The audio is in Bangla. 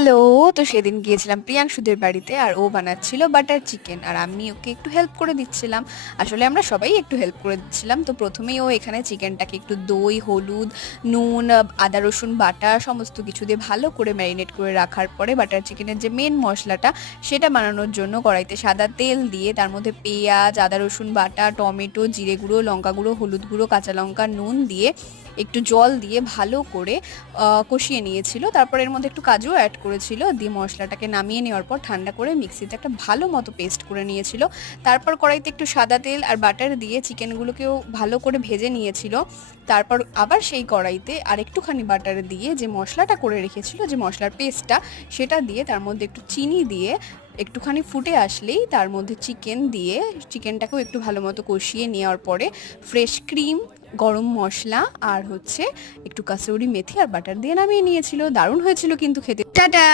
হ্যালো। তো সেদিন গিয়েছিলাম প্রিয়াংশুদের বাড়িতে, আর ও বানাচ্ছিল বাটার চিকেন, আর আমি ওকে একটু হেল্প করে দিচ্ছিলাম। আসলে আমরা সবাই একটু হেল্প করে দিচ্ছিলাম। তো প্রথমেই ও এখানে চিকেনটাকে একটু দই, হলুদ, নুন, আদা রসুন বাটা সমস্ত কিছু দিয়ে ভালো করে ম্যারিনেট করে রাখার পরে বাটার চিকেনের যে মেন মশলাটা সেটা বানানোর জন্য কড়াইতে সাদা তেল দিয়ে তার মধ্যে পেঁয়াজ, আদা রসুন বাটা, টমেটো, জিরে গুঁড়ো, লঙ্কা গুঁড়ো, হলুদ গুঁড়ো, কাঁচা লঙ্কা, নুন দিয়ে একটু জল দিয়ে ভালো করে কষিয়ে নিয়েছিল। তারপর এর মধ্যে একটু কাজু অ্যাড করেছিল, দিয়ে মশলাটাকে নামিয়ে নেওয়ার পর ঠান্ডা করে মিক্সিতে একটা ভালো মতো পেস্ট করে নিয়েছিল। তারপর কড়াইতে একটু সাদা তেল আর বাটার দিয়ে চিকেনগুলোকেও ভালো করে ভেজে নিয়েছিল। তারপর আবার সেই কড়াইতে আর একটুখানি বাটার দিয়ে যে মশলাটা করে রেখেছিল, যে মশলার পেস্টটা, সেটা দিয়ে তার মধ্যে একটু চিনি দিয়ে একটুখানি ফুটে আসলেই তার মধ্যে চিকেন দিয়ে চিকেনটাকেও একটু ভালো মতো কষিয়ে নেওয়ার পরে ফ্রেশ ক্রিম, গরম মশলা আর একটু কাসুরি মেথি আর বাটার দিয়ে নামিয়ে নিয়েছিল। দারুণ হয়েছিল কিন্তু খেতে। টাটা।